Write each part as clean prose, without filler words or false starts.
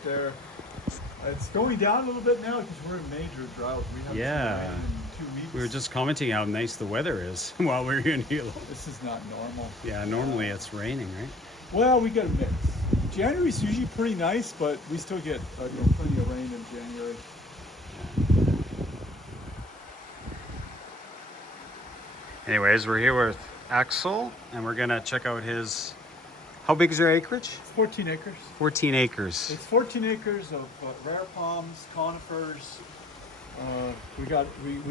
right there. It's going down a little bit now because we're in major drought. We haven't Yeah. seen rain in 2 weeks. We were just commenting how nice the weather is while we're in Hilo. This is not normal. Yeah, normally it's raining, right? Well, we get a mix. January's usually pretty nice, but we still get plenty of rain in January. Anyways, we're here with Axel, and we're gonna check out his. How big is your acreage? It's 14 acres. 14 acres. It's 14 acres of rare palms, conifers. We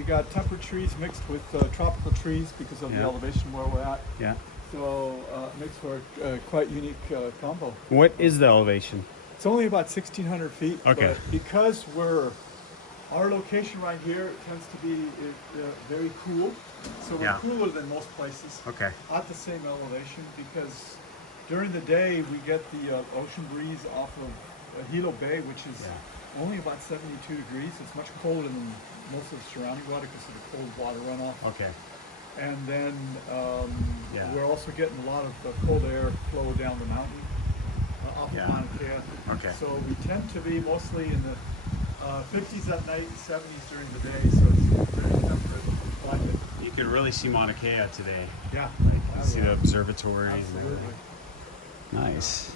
got temperate trees mixed with tropical trees because of the elevation where we're at. Yeah. So makes for a quite unique combo. What is the elevation? It's only about 1,600 feet. Okay. But because our location right here tends to be very cool. So we're cooler than most places. Okay. At the same elevation, because during the day we get the ocean breeze off of Hilo Bay, which is only about 72 degrees. It's much colder than most of the surrounding water because of the cold water runoff. Okay. And then we're also getting a lot of cold air flow down the mountain off of Mauna Kea. Okay. So we tend to be mostly in the 50s at night and 70s during the day. So it's very temperate climate. You can really see Mauna Kea today. Yeah. Like, you see the observatory. Absolutely. Nice.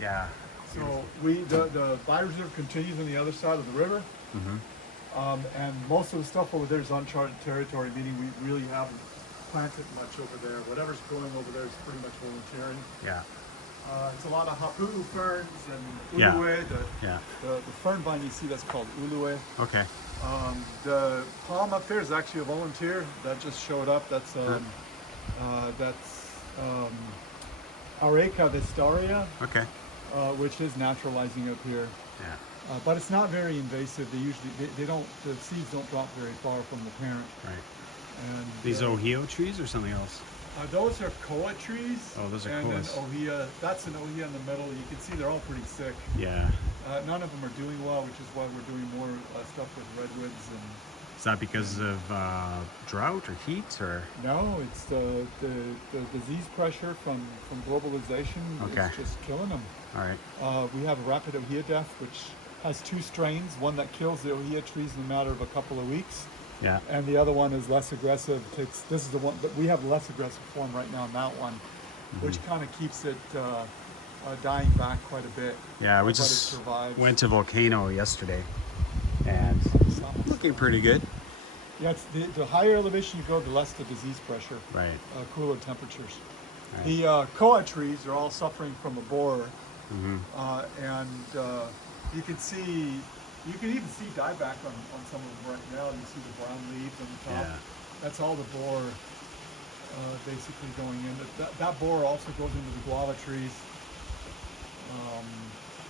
Yeah. So the bioreserve continues on the other side of the river. And most of the stuff over there is uncharted territory, meaning we really haven't planted much over there. Whatever's growing over there is pretty much volunteering. Yeah. It's a lot of ha'ulu ferns and ulue. The fern vine you see, that's called ulue. Okay. The palm up there is actually a volunteer that just showed up. That's Areca vistaria. Okay. Which is naturalizing up here. Yeah. But it's not very invasive. The seeds don't drop very far from the parent. Right. And these ohio trees or something else? Those are koa trees. Oh, those are and koas. then ohia. That's an ohia in the middle. You can see they're all pretty sick. Yeah. None of them are doing well, which is why we're doing more stuff with redwoods and. Is that because of drought or heat or? No, it's the disease pressure from globalization. Okay. It's just killing them. All right. We have a rapid ohia death, which has 2 strains. One that kills the ohia trees in a matter of a couple of weeks. Yeah. And the other one is less aggressive. This is the one, but we have less aggressive form right now in that one, which kind of keeps it dying back quite a bit. Yeah, we just went to Volcano yesterday, and looking pretty good. Yeah, it's the higher elevation you go, the less the disease pressure. Right. Cooler temperatures. Right. The koa trees are all suffering from a borer, and you can even see dieback on some of them right now. You see the brown leaves on the top. Yeah. That's all the borer basically going in. That borer also goes into the guava trees,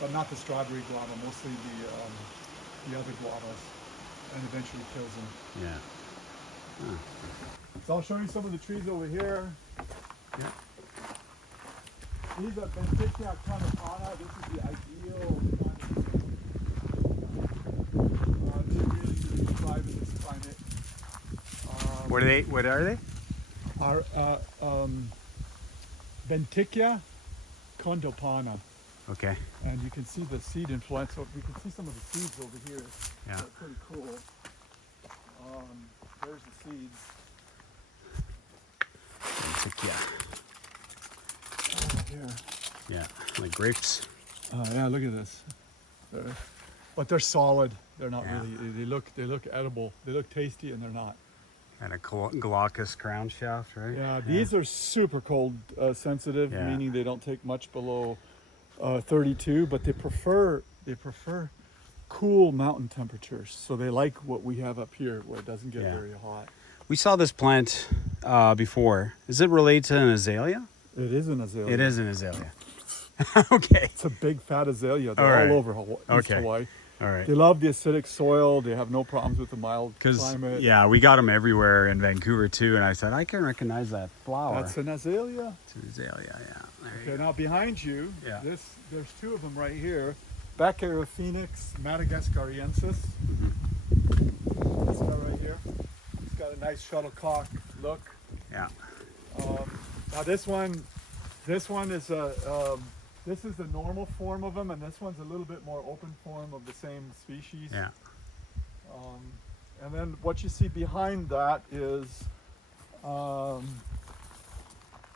but not the strawberry guava, mostly the other guavas, and eventually kills them. Yeah. Huh. So I'll show you some of the trees over here. Yeah. These are Benthickia conifana. This is the ideal they really thrive in this climate. What are they? Are Benthickia condopana. Okay. And you can see the seed influence. So you can see some of the seeds over here. Yeah. They're pretty cool. There's the seeds. Here. Yeah, like grapes. Yeah, look at this. But they're solid. They're not really. They look edible. They look tasty, and they're not. And a glaucous crown shaft, right? Yeah, these are super cold sensitive, meaning they don't take much below 32, but they prefer cool mountain temperatures. So they like what we have up here, where it doesn't get very hot. We saw this plant before. Is it related to an azalea? It is an azalea. It is an azalea. Okay. It's a big fat azalea. They're all over East Hawaii. All right. They love the acidic soil. They have no problems with the mild climate. Yeah, we got them everywhere in Vancouver too, and I said I can recognize that flower. That's an azalea. It's an azalea, yeah. Okay, now behind you, there's 2 of them right here. Bacterophoenix madagascariensis. This guy right here. It's got a nice shuttlecock look. Yeah. Now this one is a This is the normal form of them, and this one's a little bit more open form of the same species. Yeah. And then what you see behind that is,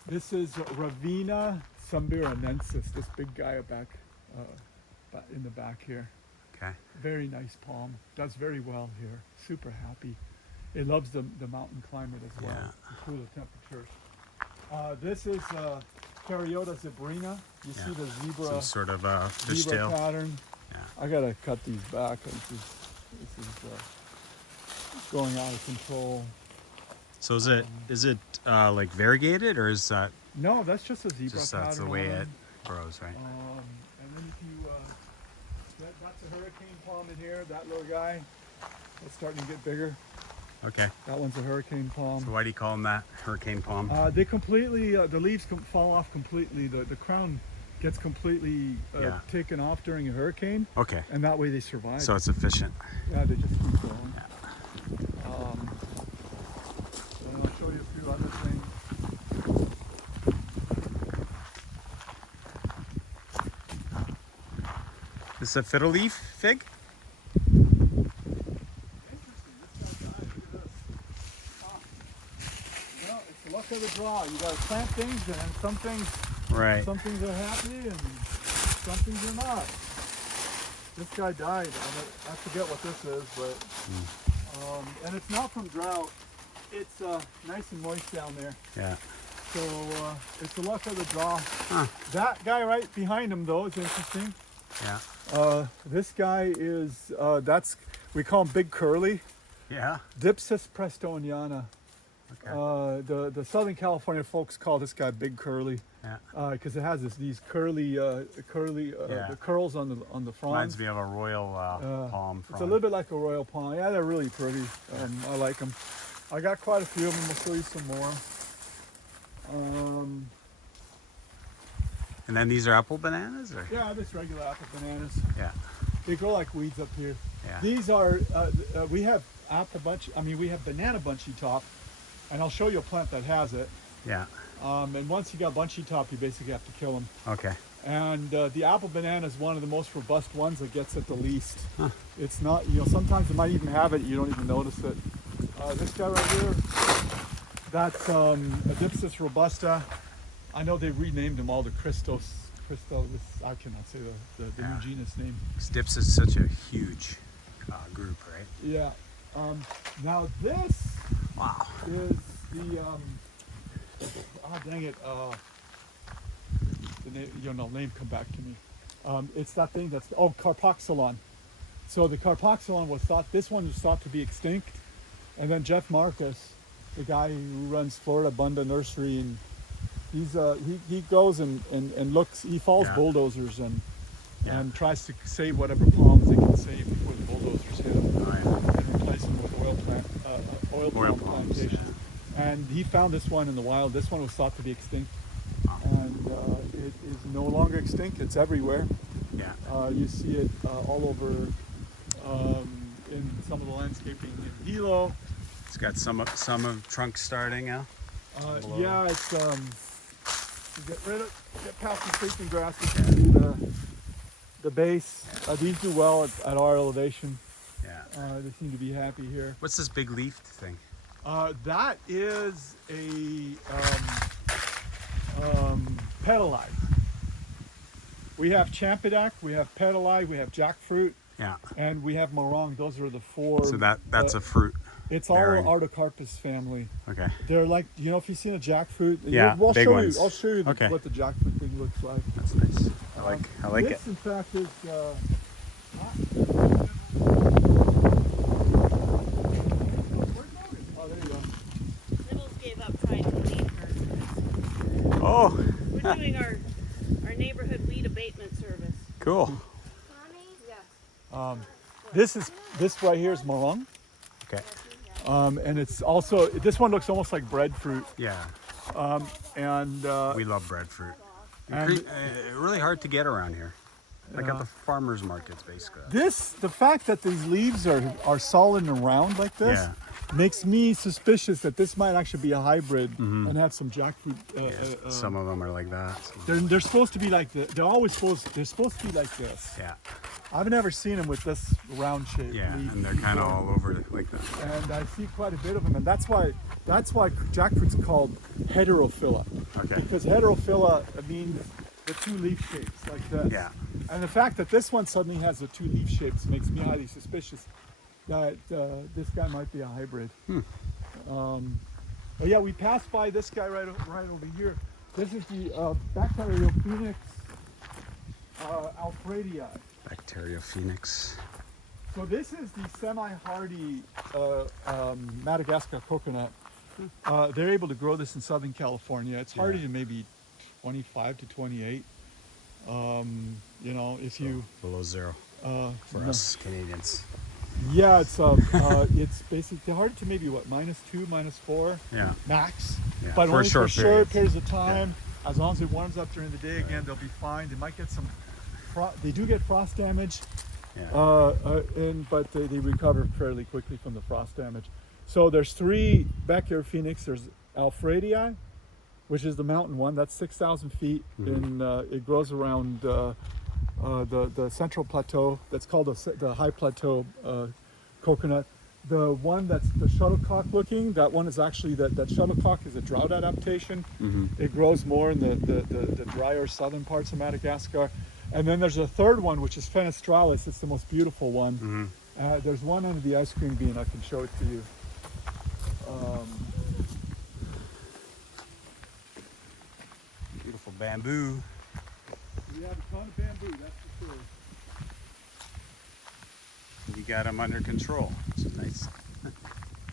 this is Ravina Sambiranensis, this big guy back in the back here. Okay. Very nice palm, does very well here, super happy. It loves the mountain climate as well, Yeah. the cooler temperatures. This is Cariota zebrina. You see the zebra, So sort of a zebra fishtail. pattern. Yeah. I gotta cut these back. This is going out of control. So is it like variegated, or is that No, that's just a zebra just pattern. that's the way on it it. grows, right? And then if you, that's a hurricane palm in here, that little guy. It's starting to get bigger. Okay. That one's a hurricane palm. So why do you call them that? Hurricane palm? They completely, the leaves fall off completely. The crown gets completely Yeah. taken off during a hurricane, Okay. and that way they survive. So it's efficient. Yeah, they just keep going. Yeah. And I'll show you a few other things. This is a fiddle leaf fig? Interesting. This guy died. Look at this. Well, it's the luck of the draw. You gotta plant things, and then some things are happy, and some things are not. This guy died. I forget what this is, but and it's not from drought. It's nice and moist down there. Yeah. So it's the luck of the draw. Huh. That guy right behind him, though, is interesting. Yeah. This guy is we call him Big Curly. Yeah. Dipsis prestoniana. Okay. The Southern California folks call this guy Big Curly. Yeah. Because it has these curly Yeah. the curls on the frond. Reminds me of a royal palm. It's a little bit like a royal palm. Yeah, they're really pretty. I like them. I got quite a few of them. I'll show you some more. And then these are apple bananas, or? Yeah, just regular apple bananas. Yeah. They grow like weeds up here. Yeah. These are we have we have banana bunchy top, and I'll show you a plant that has it. Yeah. And once you got bunchy top, you basically have to kill them. Okay. And the apple banana is one of the most robust ones that gets it the least. Huh. It's not, sometimes it might even have it, you don't even notice it. This guy right here, that's Adipsis robusta. I know they renamed them all to Christos. I cannot say the new genus name. Stips is such a huge group, right? Yeah. Now this Wow. is the dang it. Name come back to me. It's that thing that's carpoxylon. So the carpoxylon this one was thought to be extinct, and then Jeff Marcus, the guy who runs Florida Bunda Nursery, and he goes and looks. He follows bulldozers and tries to save whatever palms they can save before the bulldozers hit them, and replace them with oil palm plantation. Yeah. And he found this one in the wild. This one was thought to be extinct, and it is no longer extinct. It's everywhere. Yeah. You see it all over in some of the landscaping in Hilo. It's got some of trunk starting now. Yeah, it's you get past the creeping grasses and see the base. These do well at our elevation. Yeah. They seem to be happy here. What's this big leaf thing? That is a pedali. We have champidac, we have pedali, we have jackfruit, Yeah. and we have marong. Those are the four. So that's a fruit. It's all bearing. Artocarpus family. Okay. They're like, if you've seen a jackfruit. Yeah, I'll big show ones. you. I'll show you Okay. what the jackfruit thing looks like. That's nice. I like it. This, in fact, is. Oh, there you go. Riddles gave up trying to lead her. Oh, We're doing our neighborhood weed abatement service. cool. Yes. This right here is marong, Okay. and it's also this one looks almost like breadfruit, Yeah. and We love breadfruit. And- Really hard to get around here. Like at the farmers markets, basically. the fact that these leaves are solid and round like this, Yeah. makes me suspicious that this might actually be a hybrid and have some jackfruit. Some of them are like that. They're supposed to be like they're supposed to be like this. Yeah. I've never seen them with this round shape. Yeah, leaf and they're kind of before. all over like that. And I see quite a bit of them, and that's why jackfruit's called heterophylla. Okay. Because heterophylla means the two leaf shapes like this. Yeah. And the fact that this one suddenly has the two leaf shapes makes me highly suspicious that this guy might be a hybrid. But yeah, we passed by this guy right over here. This is the Bacteriophoenix alfredii. Bacteriophoenix. So this is the semi-hardy Madagascar coconut. They're able to grow this in Southern California. It's hardy to maybe 25 to 28. You know, if you Below zero for us Canadians. yeah, it's basically hard to maybe -2, -4 Yeah. max, Yeah, but for a only short for short period. periods of time. As long as it warms up during the day, again, they'll be fine. They might get some. They do get frost damage. Yeah. But they recover fairly quickly from the frost damage. So there's 3 Bacteriophoenix. There's alfredii, which is the mountain one. That's 6,000 feet, and it grows around the central plateau. That's called the high plateau coconut. The one that's the shuttlecock looking, that one is actually that shuttlecock is a drought adaptation. It grows more in the drier southern parts of Madagascar. And then there's a third one, which is fenestralis. It's the most beautiful one. There's one under the ice cream bean. I can show it to you. Beautiful bamboo. We have a ton of bamboo, that's for sure. You got them under control, which is nice.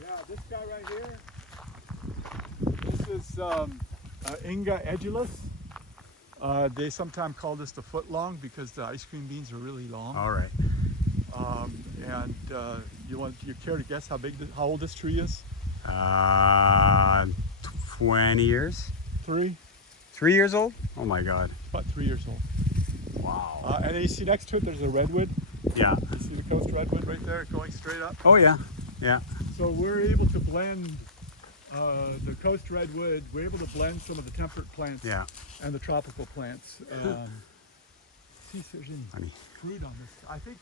Yeah, this guy right here. This is Inga edulus. They sometimes call this the foot long because the ice cream beans are really long. All right. And you care to guess how old this tree is? 20 years? 3? 3 years old? Oh my God. About 3 years old. Wow. And then you see next to it, there's a redwood. Yeah. You see the coast redwood right there going straight up? Oh yeah. Yeah. So we're able to blend the coast redwood. We're able to blend some of the temperate plants and the tropical plants. See if there's any Funny. fruit on this. I think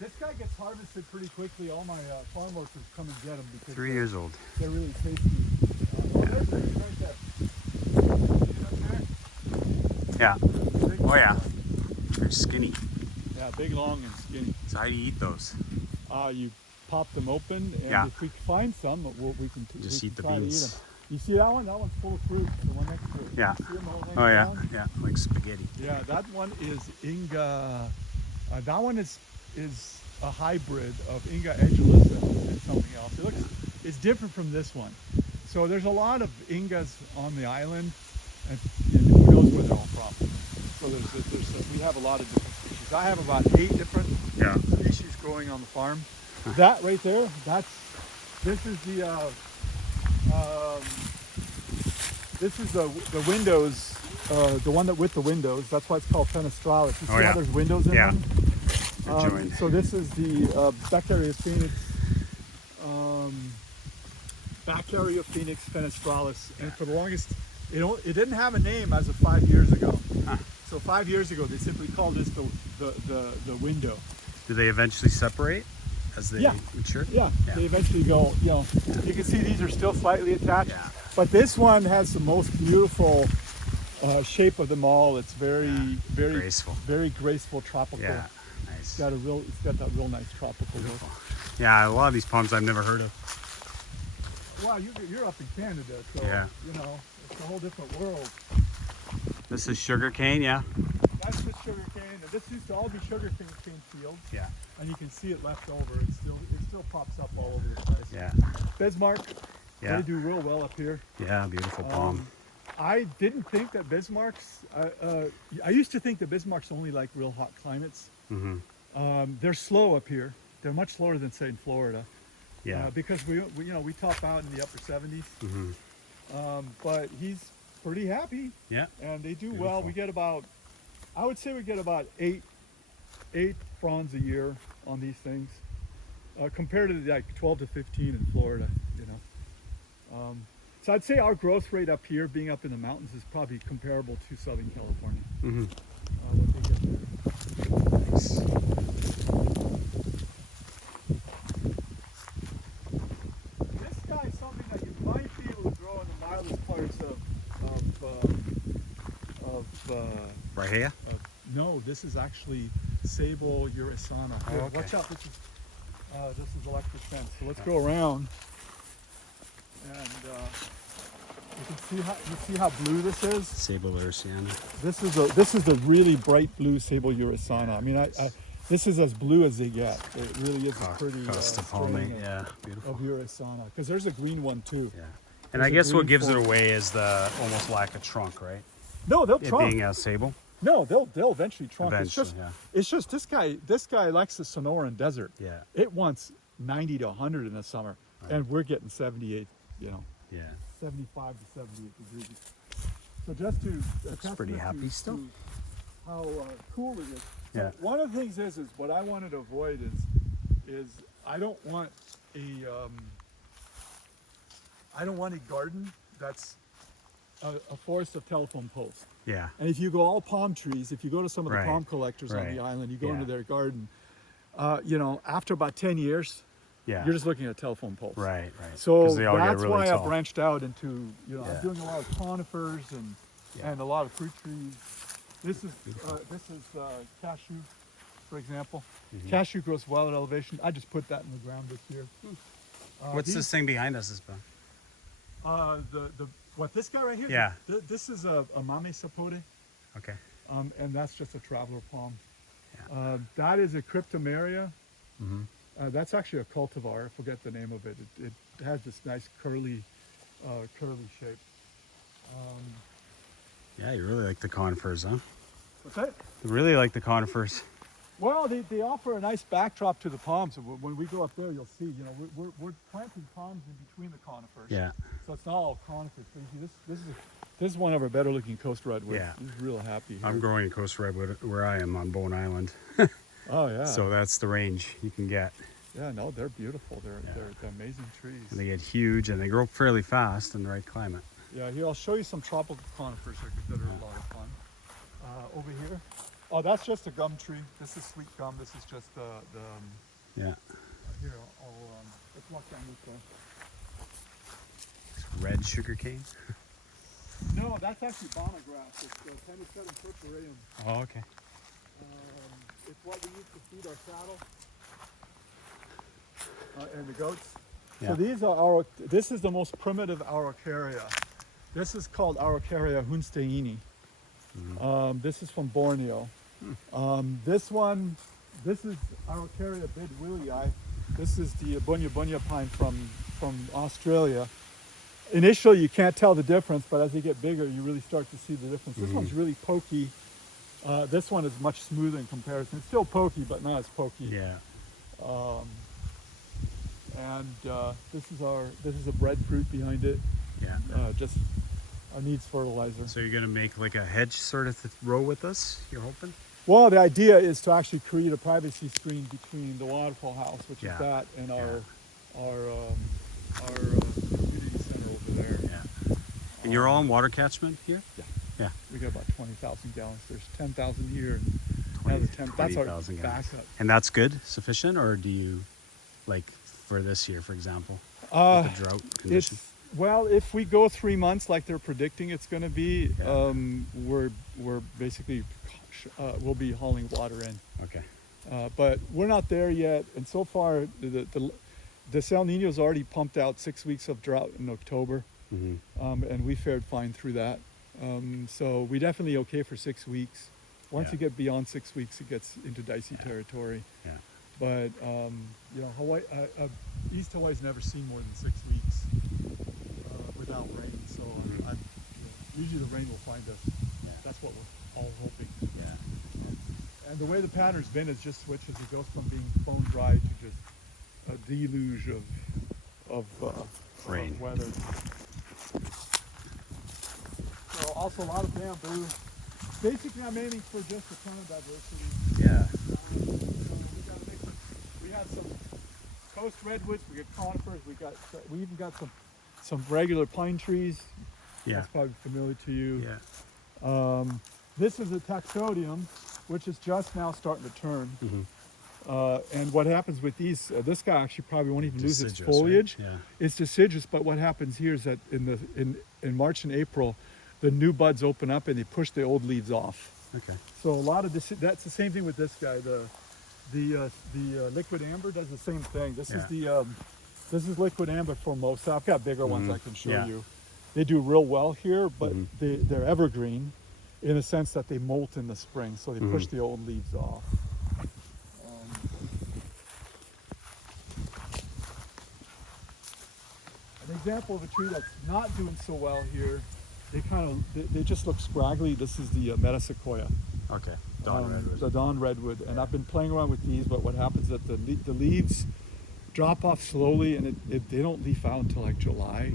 this guy gets harvested pretty quickly. All my farm workers come and get them because 3 years old. they're really tasty. There's a tree right there. See it up there? Yeah. Big, Oh yeah. They're skinny. Yeah, big, long, and skinny. So how do you eat those? You pop them open, and if we find some, we can Just we eat can the try to beans. eat them. You see that one? That one's full of fruit. The one next to it. Yeah. See them all laying Oh yeah. down? Yeah. Like spaghetti. Yeah, that one is Inga. That one is a hybrid of Inga edulus and something else. It's different from this one. So there's a lot of Ingas on the island, and who knows where they're all from. So we have a lot of different species. I have about 8 different species growing on the farm. That right there, this is the windows, the one that with the windows. That's why it's called fenestralis. You see how there's windows in them? Joined. So this is the Bacteriophoenix fenestralis, and for the longest, it didn't have a name as of 5 years ago. So 5 years ago, they simply called this the window. Do they eventually separate as they mature? Yeah, they eventually go. You can see these are still slightly attached, but this one has the most beautiful shape of them all. It's very graceful, very graceful, tropical. Yeah, nice. It's got that real nice tropical look. Yeah, a lot of these palms I've never heard of. Wow, you're up in Canada, so it's a whole different world. This is sugar cane, yeah. That's just sugar cane, and this used to all be sugar cane fields. Yeah. And you can see it left over. It still pops up all over the place. Yeah. Bismarck. Yeah. They do real well up here. Yeah, beautiful palm. I didn't think that Bismarck's. I used to think that Bismarck's only like real hot climates. They're slow up here. They're much slower than say in Florida. Yeah. Because we top out in the upper 70s. But he's pretty happy. Yeah. And they do well. We get about, I would say we get about eight fronds a year on these things. compared to like 12 to 15 in Florida, you know. So I'd say our growth rate up here, being up in the mountains, is probably comparable to Southern California. Mm-hmm. What they get there. Nice. This guy is something that you might be able to grow in the mildest parts Right here? no, this is actually Sable urasana. Here, Oh, okay. watch out, this is electric fence. So let's go around, and you see how blue this is. Sable Ursiana. This is a really bright blue Sable urasana. I mean, this is as blue as they get. It really is a pretty Costa strain Palme. Yeah, beautiful. of urasana, because there's a green one too. Yeah. And There's I a guess what green gives it form. away is the almost lack of trunk, right? No, they'll It trunk. being a sable. No, they'll eventually trunk. Eventually, It's just this guy likes the Sonoran Desert. Yeah. It wants 90 to 100 in the summer, and we're getting 78, you know, Yeah. 75 to 78 degrees. So just to Looks pretty testament happy to still. how cool it is. Yeah. One of the things is what I wanted to avoid is I don't want a garden that's a forest of telephone poles. Yeah. And if you go all palm trees, if you go to some of the Right, palm collectors on right, the island, you go yeah. into their garden, you know, after about 10 years, Yeah. you're just looking at telephone poles. Right, right. So 'Cause they all get that's really why tall. I branched out into, you know, Yeah. I'm doing a lot of conifers and a lot of fruit trees. This is cashew, for example. Mm-hmm. Cashew grows well at elevation. I just put that in the ground this year. What's this thing behind us, Ben? This guy right here? Yeah. This is a mame sapote. Okay. And that's just a traveler palm. Yeah. That is a cryptomeria. Mm-hmm. That's actually a cultivar. I forget the name of it. It has this nice curly shape. Yeah, you really like the conifers, huh? What's that? You really like the conifers. Well, they offer a nice backdrop to the palms. When we go up there, you'll see. You know, we're planting palms in between the conifers. Yeah. So it's not all conifers. So you see, this is one of our better looking coast redwoods. Yeah. He's real happy here. I'm growing a coast redwood where I am on Bone Island. Oh yeah. So that's the range you can get. Yeah, no, they're beautiful. They're amazing trees. And they get huge and they grow fairly fast in the right climate. Yeah, here I'll show you some tropical conifers that are a lot of fun. Over here. Oh, that's just a gum tree. This is sweet gum. This is just Yeah. here. Let's walk down this way. Red sugar cane. No, that's actually bonnet grass. It's Penicillin purpureum. Oh, okay. It's what we use to feed our cattle and the goats. Yeah. So this is the most primitive Araucaria. This is called Araucaria hunsteini. This is from Borneo. This is Araucaria bidwillii. This is the bunya bunya pine from Australia. Initially, you can't tell the difference, but as they get bigger, you really start to see the difference. This one's really pokey. This one is much smoother in comparison. It's still pokey, but not as pokey. Yeah. This is a breadfruit behind it. Yeah. Just needs fertilizer. So you're gonna make like a hedge sort of row with us, you're hoping? Well, the idea is to actually create a privacy screen between the waterfall house, which Yeah. is that, and our community center over there. Yeah. And you're all in water catchment here? Yeah. Yeah. We got about 20,000 gallons. There's 10,000 here, and another 10. That's our 20,000 gallons. backup. And that's good, sufficient, or do you like for this year, for example, with the drought condition? Well, if we go 3 months like they're predicting it's going to be, we're basically we'll be hauling water in. Okay. But we're not there yet, and so far the El Nino's already pumped out 6 weeks of drought in October, and we fared fine through that. So we definitely okay for 6 weeks. Once you get beyond 6 weeks, it gets into dicey territory. Yeah. But you know, Hawaii, East Hawaii's never seen more than 6 weeks without rain. So usually the rain will find us. Yeah. That's what we're all hoping. Yeah. And the way the pattern's been is just switches. It goes from being bone dry to just a deluge of rain. weather. So also a lot of bamboo. Basically, I'm aiming for just a ton of diversity. Yeah. We had some coast redwoods, we got conifers, we even got some regular pine trees. Yeah. That's probably familiar to you. Yeah. This is a taxodium, which is just now starting to turn. Mm-hmm. And what happens with these, this guy actually probably won't even lose its Deciduous, right? foliage. Yeah. It's deciduous, but what happens here is that in March and April, the new buds open up and they push the old leaves off. Okay. So a lot of this, that's the same thing with this guy. The liquid amber does the same thing. This is liquid amber formosa. I've got bigger ones I can show you. They do real well here, but they're evergreen in the sense that they molt in the spring, so they push the old leaves off. An example of a tree that's not doing so well here, they just look scraggly. This is the metasequoia. Okay. Dawn redwood. The dawn redwood, and I've been playing around with these, but what happens is that the leaves drop off slowly, and they don't leaf out until like July,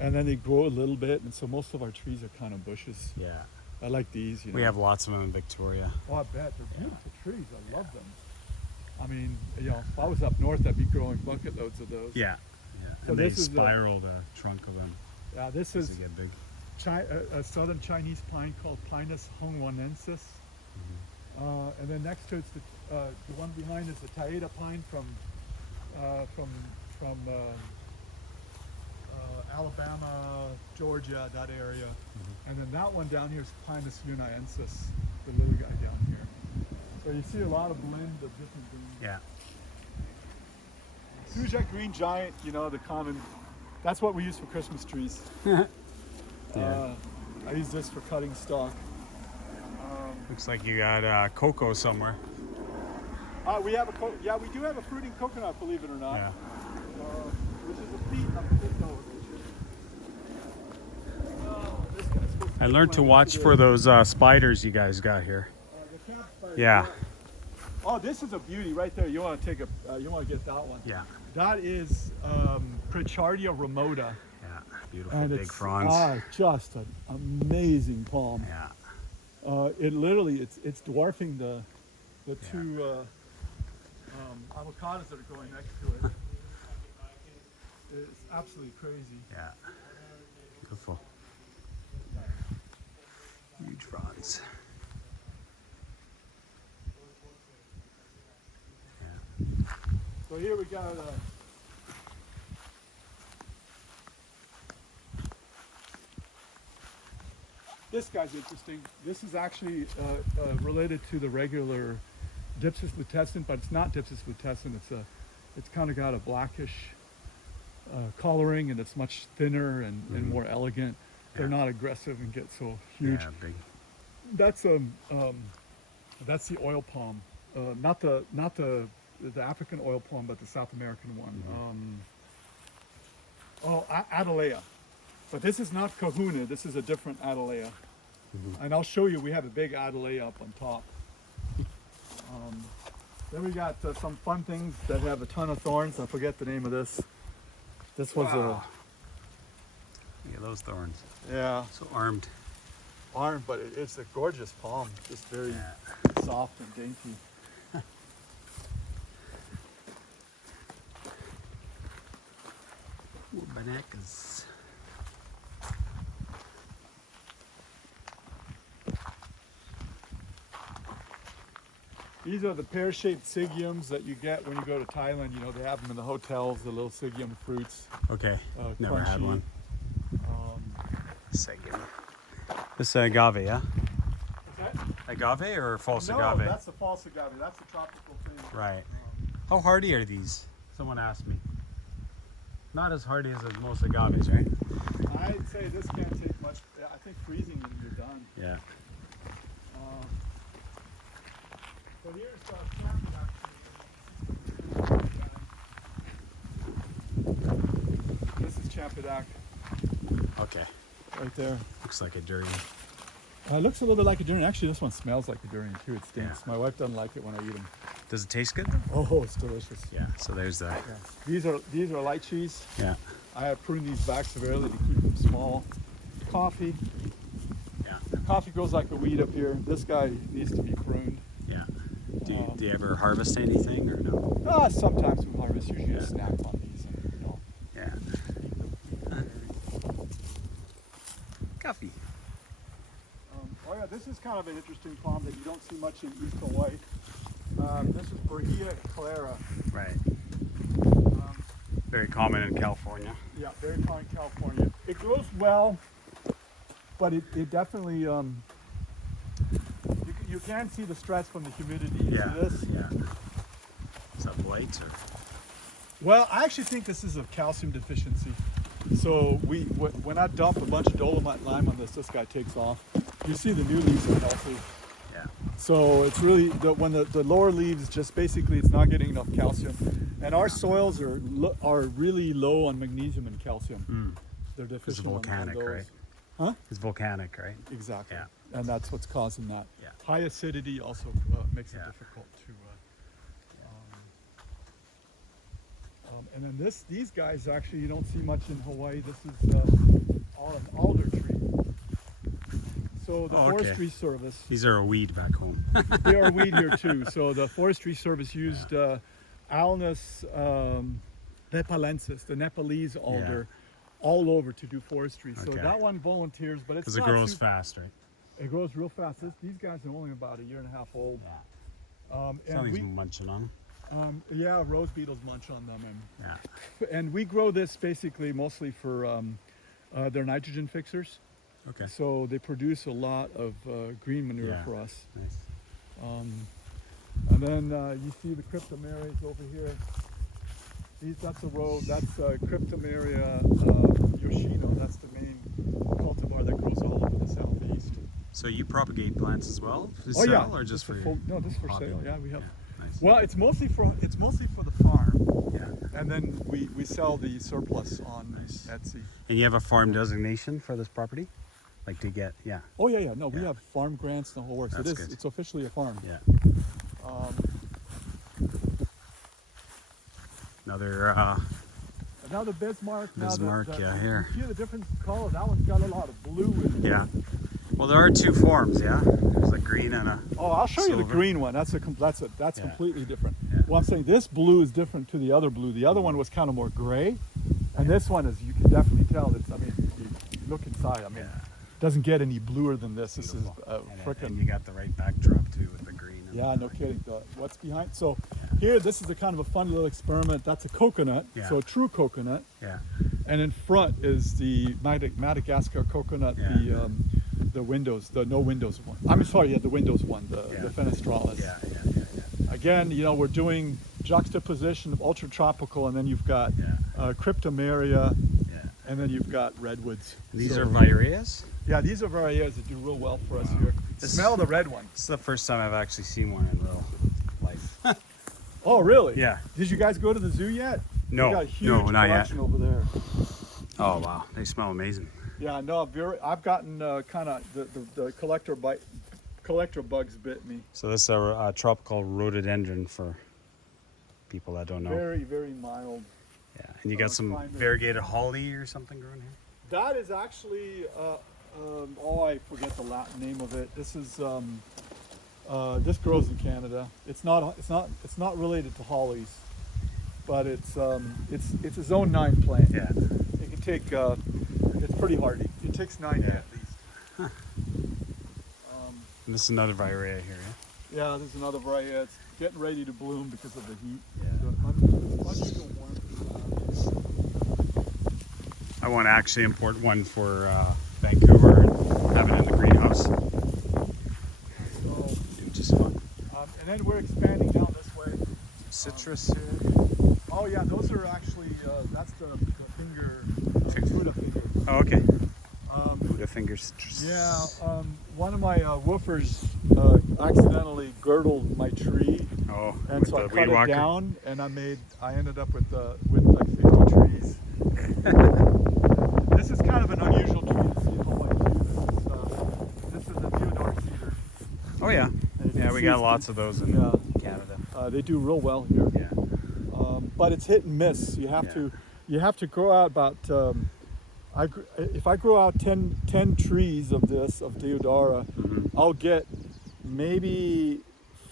and then they grow a little bit, and so most of our trees are kind of bushes. Yeah. I like these. We have lots of them in Victoria. Oh, I bet they're beautiful trees. I love them. I mean, if I was up north, I'd be growing bucket loads of those. Yeah. Yeah. So And they this is spiral the trunk of them Yeah, this as is they get big. a southern Chinese pine called Pinus hongwanensis. And then next to it's the one behind is the Taeda pine from Alabama, Georgia, that area. And then that one down here is Pinus uniensis, the little guy down here. So you see a lot of blend of different greens. Yeah. Suja green giant, the common, that's what we use for Christmas trees. Yeah. I use this for cutting stock. Looks like you got cocoa somewhere. We do have a fruiting coconut, believe it or not. Yeah. Which is a feat of this elevation. This guy's supposed to I be learned to planted watch today. for those spiders you guys got here. The cat spider, Yeah. Oh, this is a beauty right there. You want to you want to get that one. Yeah. That is Pritchardia remota. Yeah. Beautiful And big it's fronds. just an amazing palm. Yeah. It literally, it's dwarfing the two avocados that are going next to it. It's absolutely crazy. Yeah. Beautiful. Huge fronds. Yeah. So here we got this guy's interesting. This is actually related to the regular Dipsis lutescent, but it's not Dipsis lutescent. It's kind of got a blackish coloring, and it's much thinner and more elegant. They're not aggressive and get so huge. Yeah, big. That's the oil palm, not the African oil palm, but the South American one. Adelaia. But this is not Kahuna. This is a different Adelaia. And I'll show you. We have a big Adelaia up on top. Then we got some fun things that have a ton of thorns. I forget the name of this. This was Wow. Look at those thorns. So armed. but it's a gorgeous palm. Just very soft and dainty. Banacas. These are the pear-shaped Sigiums that you get when you go to Thailand. They have them in the hotels, the little Sigium fruits. Okay. Never had crunchy. one. Seguin. This is agave, yeah? Is that? Agave or false No, agave? that's the false agave. That's the tropical thing. Right. How hardy are these? Someone asked me. Not as hardy as most agaves, right? I'd say this can't take much. I think freezing and you're done. Yeah. So here's Champidak. This is Champidak Okay. right there. Looks like a durian. It looks a little bit like a durian. Actually, this one smells like a durian too. It stinks. Yeah. My wife doesn't like it when I eat them. Does it taste good? Oh, it's delicious. Yeah. So there's that. Yeah. These are lychees. Yeah. I have pruned these back severely to keep them small. Coffee. Yeah. Coffee grows like a weed up here. This guy needs to be pruned. Yeah. Do Do you ever harvest anything or no? Sometimes we harvest, usually Yeah. a snack on these. And, Yeah. eat the berries. Coffee. Oh yeah, this is kind of an interesting palm that you don't see much in East Hawaii. This is Borhea clara. Right. Um, Very common in California. yeah, very common in California. It grows well, but it definitely, you can see the stress from the humidity. You see this? Yeah. Is that blight or? Well, I actually think this is a calcium deficiency. So when I dump a bunch of dolomite lime on this guy takes off. You see the new leaves are healthy. Yeah. So it's really, when the lower leaves, just basically it's not getting enough calcium. And our soils are really low on magnesium and calcium. They're deficient It's volcanic, on those. right? Huh? It's volcanic, right? Exactly. Yeah. And that's what's causing that. Yeah. High acidity also makes it Yeah. difficult to. And then these guys actually you don't see much in Hawaii. This is all an alder tree. So the Oh, okay. Forestry Service, These are a weed back home. they are weed here too. So the Forestry Service used Alnus nepalensis, the Nepalese alder, all over to do forestry. So Okay. that one volunteers, but it's Because it not grows super- fast, right? It grows real fast. These guys are only about a year and a half old. And Something's we, munching on 'em. yeah, rose beetles munch on them, Yeah. and we grow this basically mostly for they're nitrogen fixers. Okay. So they produce a lot of green manure Yeah. for us. Nice. And then you see the cryptomerias over here. That's a row. That's Cryptomeria Yoshino. That's the main cultivar that grows all over the southeast. So you propagate plants as well for Oh yeah, sale or just for no, this is for hobby? sale. Yeah, we have. Yeah, nice. Well, it's mostly for the farm, Yeah. and then we sell the surplus on Nice. Etsy. And you have a farm designation for this property? Like to get, yeah. Oh yeah. No, we Yeah. have farm grants and the whole works. That's good. It's officially a farm. Yeah. Um, Another Bismarck. Bismarck, yeah, here. You see the different color? That one's got a lot of blue in it. Yeah. Well, there are two forms, yeah? There's a green and a... Oh, I'll show you the Silver. green one. That's Yeah. completely different. Yeah. Well, I'm saying this blue is different to the other blue. The other one was kind of more gray, and this one is, you can definitely tell it's, I mean, you look inside, I mean, Yeah. doesn't get any bluer than this. This is Beautiful. And frickin', you got the right backdrop too with the green. And yeah, the no red. kidding. What's behind? So here, this is a kind of a fun little experiment. That's a coconut, Yeah. so a true coconut. Yeah. And in front is the Madagascar coconut, Yeah. the windows, the no windows one. I'm sorry, yeah, the windows one, the Yeah. fenestralis. Yeah. Again, you know, we're doing juxtaposition of ultratropical, and then you've got Yeah. Cryptomeria, Yeah. and then you've got redwoods. These So- are vireas? Yeah, these are varieties that do real well for us Wow. here. This- Smell the red one. This is the first time I've actually seen one in real life. Oh, really? Yeah. Did you guys go to the zoo yet? No. We got a huge No, not yet. collection over there. Oh, wow. They smell amazing. Yeah, no, I've gotten kind of the collector bugs bit me. So this is a tropical rhododendron for people that don't know. Very, very mild. Yeah. And you got some climate. variegated holly or something growing here? That is actually, I forget the Latin name of it. This is, this grows in Canada. It's not related to hollies, but it's a zone 9 plant. Yeah. It can take, it's pretty hardy. It takes 9 Yeah. at least. And this is another virea here, yeah? Yeah, there's another variety. It's getting ready to bloom because of the heat. Yeah. The unusual warmth. I want to actually import one for Vancouver and have it in the greenhouse. So, Do just fun. and then we're expanding down this way. Citrus here. Oh yeah, those are actually, that's the finger, Buddha finger. Oh, okay. Um, Buddha finger citrus. Yeah, one of my woofers accidentally girdled my tree, Oh, and with so I the cut weed it whacker. down, and I ended up with like 50 trees. This is kind of an unusual tree to see in Hawaii too. This is a deodar cedar. Oh yeah. And you Yeah, can we see got it's- lots of those in Yeah. Canada. They do real well here. Yeah. But it's hit and miss. You have to grow out about. If I grow out 10 trees of deodara, Mm-hmm. I'll get maybe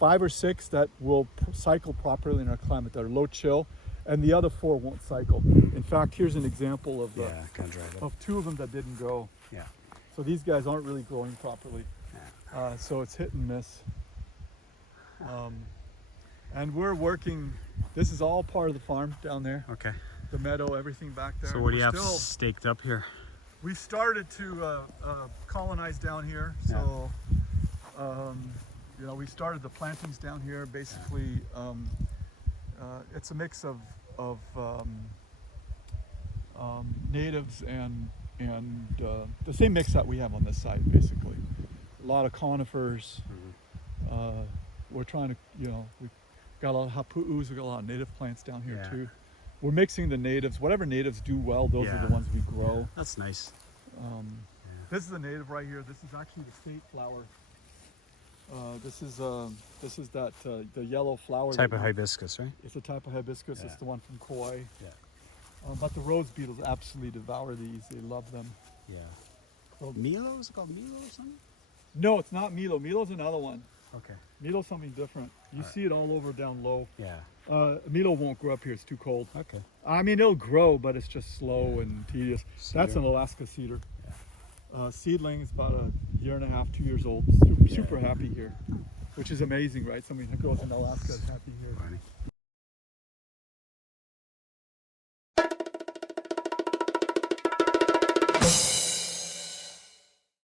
5 or 6 that will cycle properly in our climate that are low chill, and the other 4 won't cycle. In fact, here's an example of Yeah, kind of dried up. of 2 of them that didn't grow. Yeah. So these guys aren't really growing properly. So it's hit and miss. And we're working. This is all part of the farm down there. Okay. The meadow, everything back there. So what do you We're have staked up here? We started to colonize down here. So, you know, we started the plantings down here. Basically, it's a mix of natives and the same mix that we have on this side, basically. A lot of conifers. We're trying to, you know, we've got a lot of hapu'us, we've got a lot of native plants down here too. We're mixing the natives. Whatever natives do well, those are the ones we grow. That's nice. This is a native right here. This is actually the state flower. This is that the yellow flower. Type of hibiscus, right? It's a type of hibiscus. It's the one from Kauai. Yeah. But the rose beetles absolutely devour these. They love them. Yeah. So, Milo? Is it called Milo or something? no, it's not Milo. Milo's another one. Okay. Milo's something different. You see it all over down low. Yeah. Milo won't grow up here. It's too cold. Okay. I mean, it'll grow, but it's just slow and tedious. That's Cedar. an Alaska cedar. Yeah. Seedling's about a 1.5 years, 2 years old. Super happy here, which is amazing, right? Somebody that grows in Alaska is happy here. Funny.